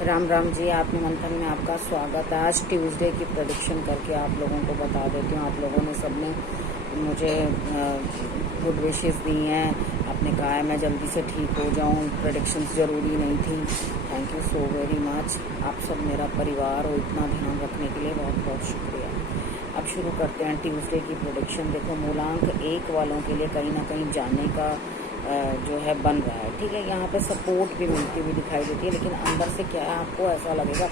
राम राम जी, आपने मंथन में आपका स्वागत है। आज ट्यूसडे की प्रेडिक्शन करके आप लोगों को बता देती हूँ। आप लोगों ने सबने मुझे गुड विशेस दी हैं। आपने कहा है मैं जल्दी से ठीक हो जाऊँ, प्रेडिक्शंस ज़रूरी नहीं थी। Thank you so very much. आप सब मेरा परिवार हो, इतना ध्यान रखने के लिए बहुत बहुत शुक्रिया। अब शुरू करते हैं ट्यूसडे की प्रेडिक्शन। देखो, मूलांक 1 वालों के लिए कहीं ना कहीं जाने का जो है बन रहा है। ठीक है, यहाँ पे सपोर्ट भी मिलती हुई दिखाई देती है, लेकिन अंदर से क्या है, आपको ऐसा लगेगा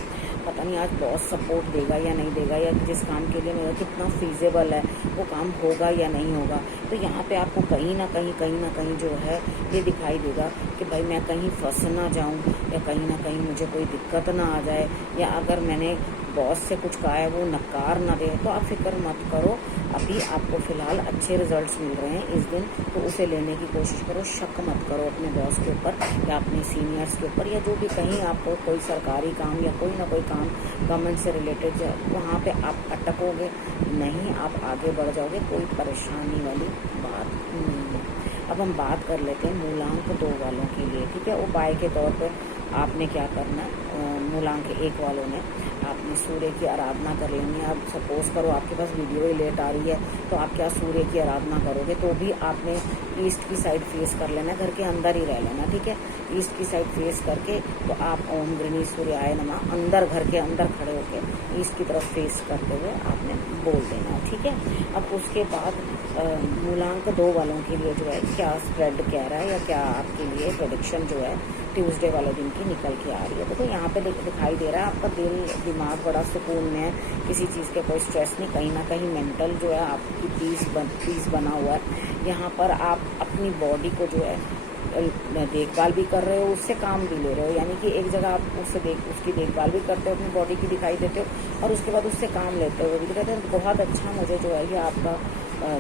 पता नहीं आज बॉस सपोर्ट देगा या नहीं देगा, या जिस काम के लिए मेरा कितना फीजेबल है वो काम होगा या नहीं होगा। तो यहाँ पे आपको कहीं ना कहीं जो है ये दिखाई देगा कि भाई मैं कहीं फंस ना जाऊँ, या कहीं ना कहीं मुझे कोई दिक्कत ना आ जाए, या अगर मैंने बॉस से कुछ कहा है वो नकार ना दे। तो आप फिक्र मत करो, अभी आपको फ़िलहाल अच्छे रिजल्ट्स मिल रहे हैं इस दिन, तो उसे लेने की कोशिश करो। शक मत करो अपने बॉस के ऊपर या अपने सीनियर्स के ऊपर, या जो भी कहीं आपको कोई सरकारी काम या कोई ना कोई काम गवर्नमेंट से रिलेटेड वहाँ पे आप अटकोगे नहीं, आप आगे बढ़ जाओगे, कोई परेशानी वाली बात नहीं है। अब हम बात कर लेते हैं मूलांक 2 वालों के लिए। ठीक है, उपाय के तौर पर आपने क्या करना है, मूलांक 1 वालों ने आपने सूर्य की आराधना कर लेनी है। अब सपोज करो आपके पास वीडियो ही लेट आ रही है, तो आप क्या सूर्य की आराधना करोगे, तो भी आपने ईस्ट की साइड फेस कर लेना, घर के अंदर ही रह लेना। ठीक है, ईस्ट की साइड फेस करके तो आप ओम गृणी सूर्याय नमः अंदर, घर के अंदर खड़े होकर ईस्ट की तरफ फेस करते हुए आपने बोल देना। ठीक है, अब उसके बाद मूलांक 2 वालों के लिए जो है क्या स्प्रेड कह रहा है, या क्या आपके लिए प्रेडिक्शन जो है ट्यूसडे वाले दिन की निकल के आ रही है। तो यहाँ पे दिखाई दे रहा है आपका दिल दिमाग बड़ा सुकून में है, किसी चीज़ के कोई स्ट्रेस नहीं, कहीं ना कहीं मेंटल जो है आपकी पीस बना हुआ है। यहाँ पर आप अपनी बॉडी को जो है देखभाल भी कर रहे हो, उससे काम भी ले रहे हो, यानी कि एक जगह आप उसकी देखभाल भी करते हो, अपनी बॉडी की दिखाई देते हो, और उसके बाद उससे काम लेते हो भी दिखाते हो। बहुत अच्छा मुझे जो है ये आपका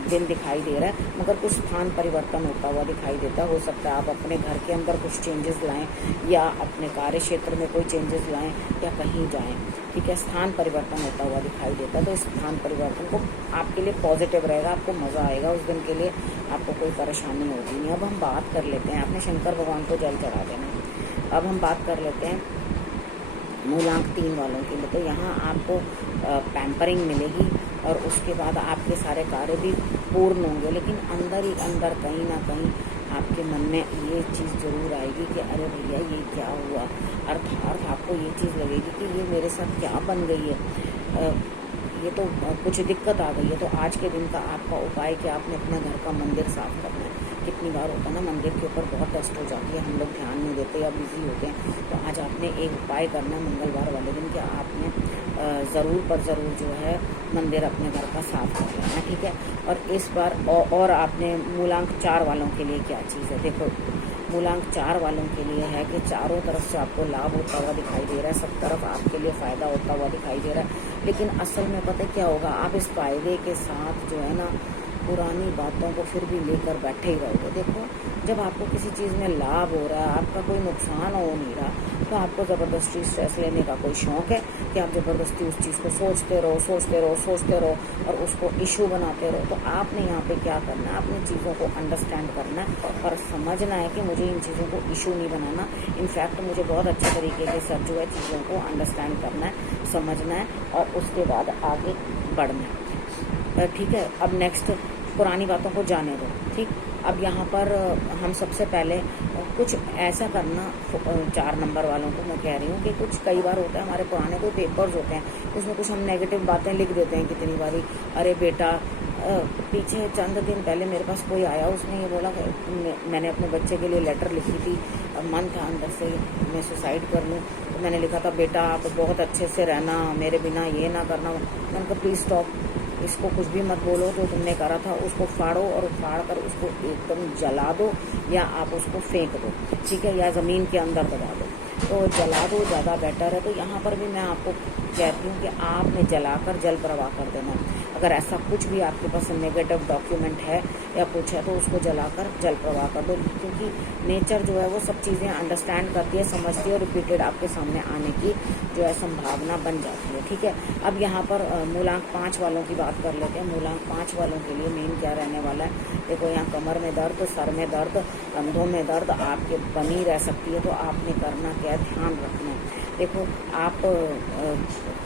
दिन दिखाई दे रहा है, मगर कुछ स्थान परिवर्तन होता हुआ दिखाई देता है। हो सकता है आप अपने घर के अंदर कुछ चेंजेस लाएं, या अपने कार्य क्षेत्र में कोई चेंजेस लाएं, या कहीं जाएं। ठीक है, स्थान परिवर्तन होता हुआ दिखाई देता है, तो इस स्थान परिवर्तन को आपके लिए पॉजिटिव रहेगा, आपको मज़ा आएगा उस दिन के लिए, आपको कोई परेशानी होगी नहीं। अब हम बात कर लेते हैं, आपने शंकर भगवान को जल चढ़ा देना। अब हम बात कर लेते हैं मूलांक 3 वालों के लिए। तो यहाँ आपको पैम्परिंग मिलेगी, और उसके बाद आपके सारे कार्य भी पूर्ण होंगे, लेकिन अंदर ही अंदर कहीं ना कहीं आपके मन में ये चीज़ ज़रूर आएगी कि अरे भैया ये क्या हुआ, अर्थात आपको ये चीज़ लगेगी कि ये मेरे साथ क्या बन गई है, ये तो कुछ दिक्कत आ गई है। तो आज के दिन का आपका उपाय कि आपने अपने घर का मंदिर साफ करना है। कितनी बार होता है ना, मंदिर के ऊपर बहुत डस्ट हो जाती है, हम लोग ध्यान नहीं देते या बिजी होते हैं। तो आज आपने एक उपाय करना है मंगलवार वाले दिन कि आपने ज़रूर पर ज़रूर जो है मंदिर अपने घर का साफ कर लेना है। ठीक है, और इस बार और आपने मूलांक 4 वालों के लिए क्या चीज़ है, देखो मूलांक 4 वालों के लिए है कि चारों तरफ से आपको लाभ होता हुआ दिखाई दे रहा है, सब तरफ आपके लिए फ़ायदा होता हुआ दिखाई दे रहा है। लेकिन असल में पता है क्या होगा, आप इस फायदे के साथ जो है ना पुरानी बातों को फिर भी लेकर बैठे ही रहोगे। देखो, जब आपको किसी चीज़ में लाभ हो रहा है, आपका कोई नुकसान हो नहीं रहा, तो आपको ज़बरदस्ती स्ट्रेस लेने का कोई शौक़ है कि आप ज़बरदस्ती उस चीज़ को सोचते रहो और उसको इशू बनाते रहो। तो आपने यहाँ पे क्या करना है, अपनी चीज़ों को अंडरस्टैंड करना है और समझना है कि मुझे इन चीज़ों को इशू नहीं बनाना। इनफैक्ट मुझे बहुत अच्छे तरीके के साथ जो है चीज़ों को अंडरस्टैंड करना है, समझना है, और उसके बाद आगे बढ़ना है। ठीक है, अब नेक्स्ट पुरानी बातों को जाने दो। ठीक, अब यहाँ पर हम सबसे पहले कुछ ऐसा करना, 4 नंबर वालों को मैं कह रही हूँ कि कुछ कई बार होता है हमारे पुराने कोई पेपर्स होते हैं, उसमें कुछ हम नेगेटिव बातें लिख देते हैं कितनी बारी। अरे बेटा, पीछे चंद दिन पहले मेरे पास कोई आया, उसने ये बोला कि मैंने अपने बच्चे के लिए लेटर लिखी थी, मन था अंदर से मैं सुसाइड कर लूँ, तो मैंने लिखा था बेटा आप बहुत अच्छे से रहना, मेरे बिना ये ना करना। मैंने कहा प्लीज़ स्टॉप, इसको कुछ भी मत बोलो, जो तुमने करा था उसको फाड़ो, और फाड़ कर उसको एकदम जला दो, या आप उसको फेंक दो। ठीक है, या ज़मीन के अंदर दबा दो, तो जला दो, ज़्यादा बेटर है। तो यहाँ पर भी मैं आपको कहती हूँ कि आपने जलाकर जल प्रवाह कर देना। अगर ऐसा कुछ भी आपके पास नेगेटिव डॉक्यूमेंट है या कुछ है, तो उसको जलाकर जल प्रवाह कर दो, क्योंकि नेचर जो है वो सब चीज़ें अंडरस्टैंड करती है, समझती है, और रिपीटेड आपके सामने आने की जो है संभावना बन जाती है। ठीक है, अब यहाँ पर मूलांक 5 वालों की बात कर लेते हैं। मूलांक 5 वालों के लिए मेन क्या रहने वाला है, देखो यहाँ कमर में दर्द, सर में दर्द, कंधों में दर्द आपके बनी रह सकती है। तो आपने करना क्या है, ध्यान रखना है। देखो आप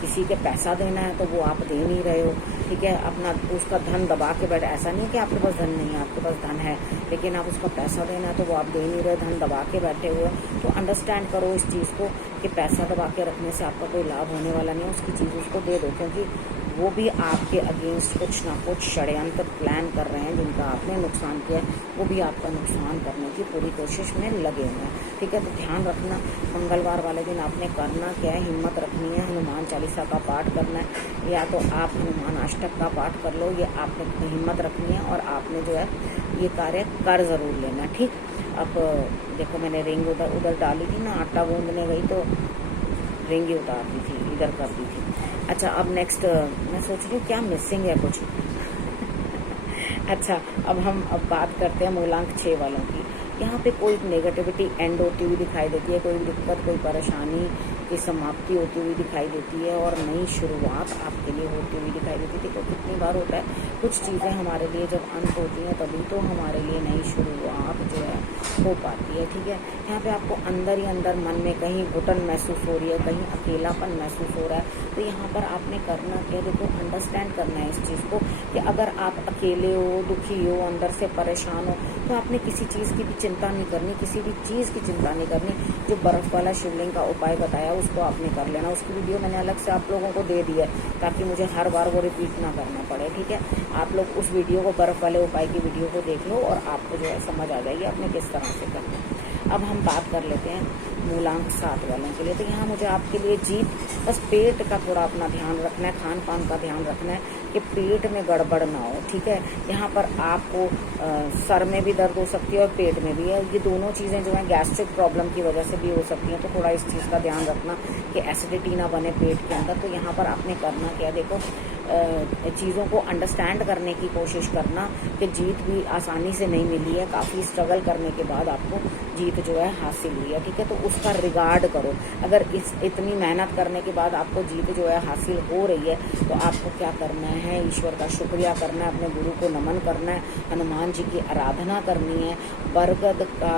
किसी के पैसा देना है तो वो आप दे नहीं रहे हो, ठीक है, अपना उसका धन दबा के बैठे, ऐसा नहीं कि आपके पास धन नहीं है, आपके पास धन है, लेकिन आप उसका पैसा देना है तो वो आप दे नहीं रहे, धन दबा के बैठे हुए। तो अंडरस्टैंड करो इस चीज़ को कि पैसा दबा के रखने से आपका कोई लाभ होने वाला नहीं है, उसकी चीज़ उसको दे दो, क्योंकि वो भी आपके अगेंस्ट कुछ ना कुछ षड्यंत्र प्लान कर रहे हैं, जिनका आपने नुकसान किया है वो भी आपका नुकसान करने की पूरी कोशिश में लगे हुए हैं, ठीक है। तो ध्यान रखना, मंगलवार वाले दिन आपने करना क्या है, हिम्मत रखनी है, हनुमान चालीसा का पाठ करना है, या तो आप हनुमान अष्टक का पाठ कर लो, ये आपने हिम्मत रखनी है और आपने जो है ये कार्य कर ज़रूर लेना, ठीक। अब देखो मैंने रिंग उधर डाली थी ना, आटा गूंदने गई तो रिंग ही उतार दी थी, इधर कर दी थी। अच्छा, अब नेक्स्ट मैं सोच रही हूँ क्या मिसिंग है कुछ। अच्छा, अब बात करते हैं मूलांक 6 वालों की। यहाँ पे कोई नेगेटिविटी एंड होती हुई दिखाई देती है, कोई दिक्कत, कोई परेशानी की समाप्ति होती हुई दिखाई देती है और नई शुरुआत आपके लिए होती हुई दिखाई देती है। देखो कितनी बार होता है, कुछ चीज़ें हमारे लिए जब अंत होती हैं तभी तो हमारे लिए नई शुरुआत जो है हो पाती है, ठीक है। यहाँ पे आपको अंदर ही अंदर मन में कहीं घुटन महसूस हो रही है, कहीं अकेलापन महसूस हो रहा है, तो यहाँ पर आपने करना क्या, देखो अंडरस्टैंड करना है इस चीज़ को कि अगर आप अकेले हो, दुखी हो, अंदर से परेशान हो, तो आपने किसी चीज़ की भी चिंता नहीं करनी, किसी भी चीज़ की चिंता नहीं करनी। जो बर्फ़ वाला शिवलिंग का उपाय बताया उसको आपने कर लेना, उसकी वीडियो मैंने अलग से आप लोगों को दे दी है ताकि मुझे हर बार वो रिपीट ना करना पड़े, ठीक है। आप लोग उस वीडियो को, बर्फ़ वाले उपाय की वीडियो को देख लो और आपको जो है समझ आ जाएगी आपने किस तरह से करना है। अब हम बात कर लेते हैं मूलांक 7 वालों के लिए। तो यहाँ मुझे आपके लिए जीत, बस पेट का थोड़ा अपना ध्यान रखना है, खान पान का ध्यान रखना है कि पेट में गड़बड़ ना हो, ठीक है। यहाँ पर आपको सर में भी दर्द हो सकती है और पेट में भी है, ये दोनों चीज़ें जो हैं गैस्ट्रिक प्रॉब्लम की वजह से भी हो सकती हैं, तो थोड़ा इस चीज़ का ध्यान रखना कि एसिडिटी ना बने पेट के अंदर। तो यहाँ पर आपने करना क्या, देखो चीज़ों को अंडरस्टैंड करने की कोशिश करना कि जीत भी आसानी से नहीं मिली है, काफ़ी स्ट्रगल करने के बाद आपको जीत जो है हासिल हुई है, ठीक है। तो उसका रिगार्ड करो, अगर इतनी मेहनत करने के बाद आपको जीत जो है हासिल हो रही है तो आपको क्या करना है, ईश्वर का शुक्रिया करना है, अपने गुरु को नमन करना है, हनुमान जी की आराधना करनी है, बरगद का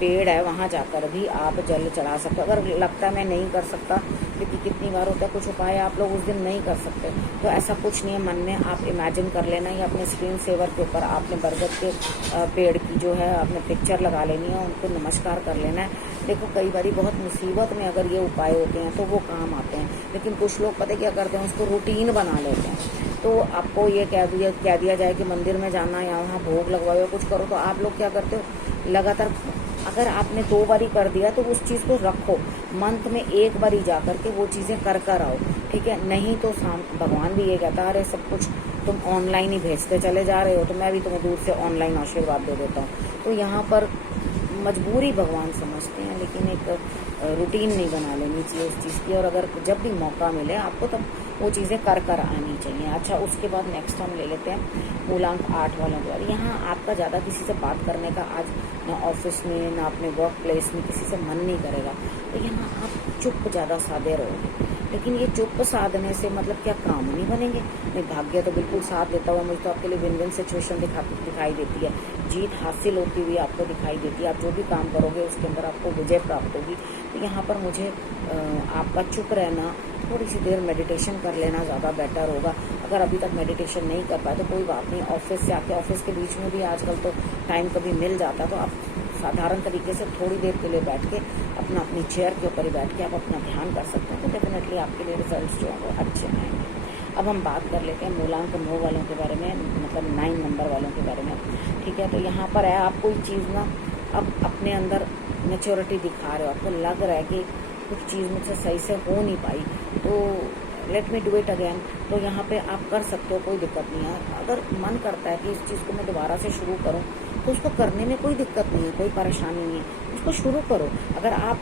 पेड़ है वहाँ जाकर भी आप जल चढ़ा सकते हो। अगर लगता है मैं नहीं कर सकता, क्योंकि कितनी बार होता है कुछ उपाय आप लोग उस दिन नहीं कर सकते, तो ऐसा कुछ नहीं है, मन में आप इमेजिन कर लेना या अपने स्क्रीन सेवर के ऊपर आपने बरगद के पेड़ की जो है आपने पिक्चर लगा लेनी है, उनको नमस्कार कर लेना है। देखो कई बार बहुत मुसीबत में अगर ये उपाय होते हैं तो वो काम आते हैं, लेकिन कुछ लोग पता क्या करते हैं, उसको रूटीन बना लेते हैं। तो आपको ये कह दिया जाए कि मंदिर में जाना या वहाँ भोग लगवाओ या कुछ करो, तो आप लोग क्या करते हो, लगातार अगर आपने 2 बारी कर दिया तो उस चीज़ को रखो, मंथ में 1 बारी जा कर के वो चीज़ें कर आओ, ठीक है। नहीं तो भगवान भी ये कहता है, अरे सब कुछ तुम ऑनलाइन ही भेजते चले जा रहे हो, तो मैं भी तुम्हें दूर से ऑनलाइन आशीर्वाद दे देता हूँ। तो यहाँ पर मजबूरी भगवान समझते हैं, लेकिन एक रूटीन नहीं बना लेनी चाहिए इस चीज़ की, और अगर जब भी मौका मिले आपको तब वो चीज़ें कर आनी चाहिए। अच्छा, उसके बाद नेक्स्ट हम ले लेते हैं मूलांक 8 वालों के बाद। यहाँ आपका ज़्यादा किसी से बात करने का आज ना ऑफिस में ना अपने वर्क प्लेस में किसी से मन नहीं करेगा, तो यहाँ आप चुप ज़्यादा साधे रहोगे, लेकिन ये चुप साधने से मतलब क्या काम नहीं बनेंगे, नहीं, भाग्य तो बिल्कुल साथ देता हुआ मुझे तो आपके लिए विन विन सिचुएशन दिखाई देती है, जीत हासिल होती हुई आपको दिखाई देती है, आप जो भी काम करोगे उसके अंदर आपको विजय प्राप्त होगी। तो यहाँ पर मुझे आपका चुप रहना, थोड़ी सी देर मेडिटेशन कर लेना ज़्यादा बेटर होगा। अगर अभी तक मेडिटेशन नहीं कर पाए तो कोई बात नहीं, ऑफिस से आके, ऑफिस के बीच में भी आजकल तो टाइम कभी मिल जाता है, तो आप साधारण तरीके से थोड़ी देर के लिए बैठ के अपनी चेयर के ऊपर ही बैठ के आप अपना ध्यान कर सकते हैं, तो डेफिनेटली आपके लिए रिजल्ट्स जो हैं वो अच्छे आएंगे। अब हम बात कर लेते हैं मूलांक 9 वालों के बारे में, मतलब 9 नंबर वालों के बारे में, ठीक है। तो यहाँ पर है, आप कोई चीज़ ना अब अपने अंदर मैच्योरिटी दिखा रहे हो, आपको लग रहा है कि कुछ चीज़ मुझसे सही से हो नहीं पाई, तो let me do it again. तो यहाँ पे आप कर सकते हो, कोई दिक्कत नहीं है। अगर मन करता है कि इस चीज़ को मैं दोबारा से शुरू करूँ तो उसको करने में कोई दिक्कत नहीं है, कोई परेशानी नहीं है, उसको शुरू करो। अगर आप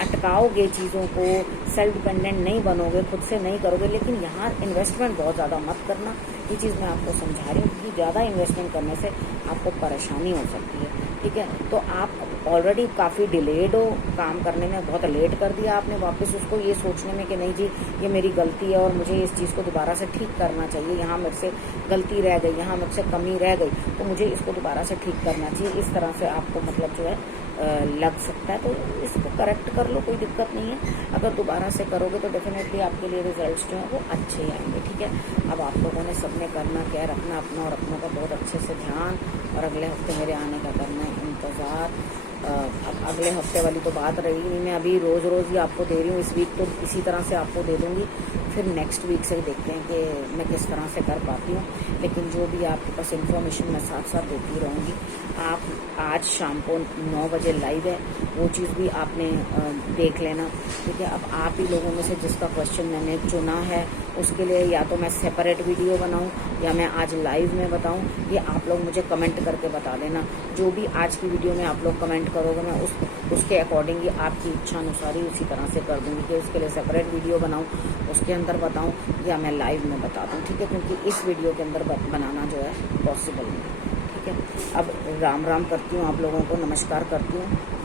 अटकाओगे चीज़ों को, सेल्फ डिपेंडेंट नहीं बनोगे, खुद से नहीं करोगे, लेकिन यहाँ इन्वेस्टमेंट बहुत ज़्यादा मत करना, ये चीज़ मैं आपको समझा रही हूँ, क्योंकि ज़्यादा इन्वेस्टमेंट करने से आपको परेशानी हो सकती है, ठीक है। तो आप ऑलरेडी काफ़ी डिलेड हो, काम करने में बहुत लेट कर दिया आपने, वापस उसको ये सोचने में कि नहीं जी ये मेरी गलती है और मुझे इस चीज़ को दोबारा से ठीक करना चाहिए, यहाँ मेरे से गलती रह गई, यहाँ मुझसे कमी रह गई, तो मुझे इसको दोबारा से ठीक करना चाहिए, इस तरह से आपको मतलब जो है लग सकता है, तो इसको करेक्ट कर लो, कोई दिक्कत नहीं है। अगर दोबारा से करोगे तो डेफिनेटली आपके लिए रिजल्ट्स जो हैं वो अच्छे ही आएंगे, ठीक है। अब आप लोगों ने सबने करना क्या है, रखना अपना और अपनों का बहुत अच्छे से ध्यान, और अगले हफ्ते मेरे आने का करना है इंतज़ार। अब अगले हफ्ते वाली तो बात रही नहीं, मैं अभी रोज़ रोज़ ही आपको दे रही हूँ। इस वीक तो इसी तरह से आपको दे दूँगी, फिर नेक्स्ट वीक से ही देखते हैं कि मैं किस तरह से कर पाती हूँ। लेकिन जो भी आपके पास इन्फॉर्मेशन मैं साथ साथ देती रहूँगी। आप आज शाम को 9 बजे लाइव है, वो चीज़ भी आपने देख लेना, ठीक है। अब आप ही लोगों में से जिसका क्वेश्चन मैंने चुना है उसके लिए या तो मैं सेपरेट वीडियो बनाऊं या मैं आज लाइव में बताऊं, ये आप लोग मुझे कमेंट करके बता देना। जो भी आज की वीडियो में आप लोग कमेंट करोगे मैं उसके अकॉर्डिंग ही आपकी इच्छा अनुसार ही उसी तरह से कर दूँगी कि उसके लिए सेपरेट वीडियो बनाऊँ, उसके अंदर बताऊँ या मैं लाइव में बता दूँ, ठीक है। क्योंकि इस वीडियो के अंदर बनाना जो है पॉसिबल नहीं है, ठीक है। अब राम राम करती हूँ, आप लोगों को नमस्कार करती हूँ।